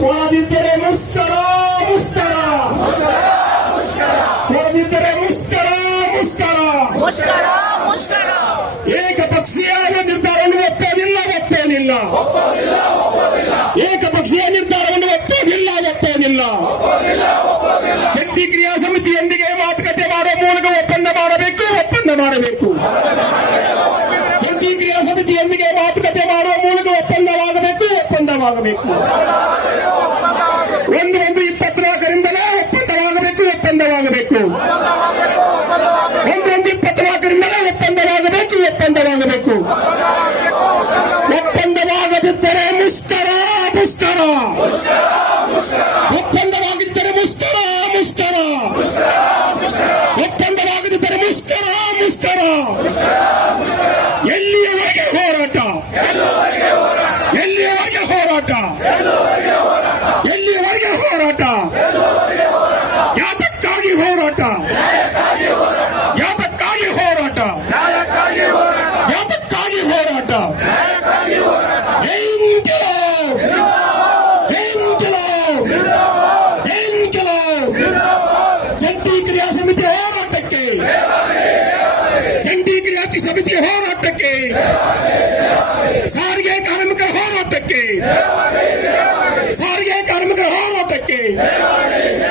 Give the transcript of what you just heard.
બોલ દીતે રે મુસ્કરા મુસ્કરા મુસ્કરા મુસ્કરા બોલ દીતે રે મુસ્કરા મુસ્કરા મુસ્કરા મુસ્કરા એક પક્ષી આયે નિર્ધારણ વત્તે નિલ્લા વત્તે નિલ્લા વત્તે નિલ્લા વત્તે નિલ્લા એક પક્ષી આયે નિર્ધારણ વત્તે નિલ્લા વત્તે નિલ્લા વત્તે નિલ્લા વત્તે નિલ્લા જંતી ક્રિયા સમિતિ અંગે વાત કહેવાડો મૂળ નું અપંદા મારબેક અપંદા મારબેક અપંદા મારબેક જંતી ક્રિયા સમિતિ અંગે વાત કહેવાડો મૂળ નું અપંદા લાગબેક અપંદા લાગબેક ಆಗಬೇಕು ಒಪ್ಪಂದವಾಗದು ಮುಷ್ಕರ ಮುಷ್ಕರ ಒಪ್ಪಂದವಾಗಿದ್ದರೆ ಮುಷ್ಕರ ಮುಷ್ಕರ ಒಪ್ಪಂದವಾಗಿದ್ದರೆ ಮುಷ್ಕರ ಮುಷ್ಕರ ಎಲ್ಲಿಯವರೆಗೆ ಹೋರಾಟ ಎಲ್ಲಿಯವರೆಗೆ ಹೋರಾಟ ಎಲ್ಲಿಯವರೆಗೆ ಹೋರಾಟ ಯಾತ हटाओ क्रिया समिति और के क्रिया समिति सारे कर्म का और सारे कर्म का और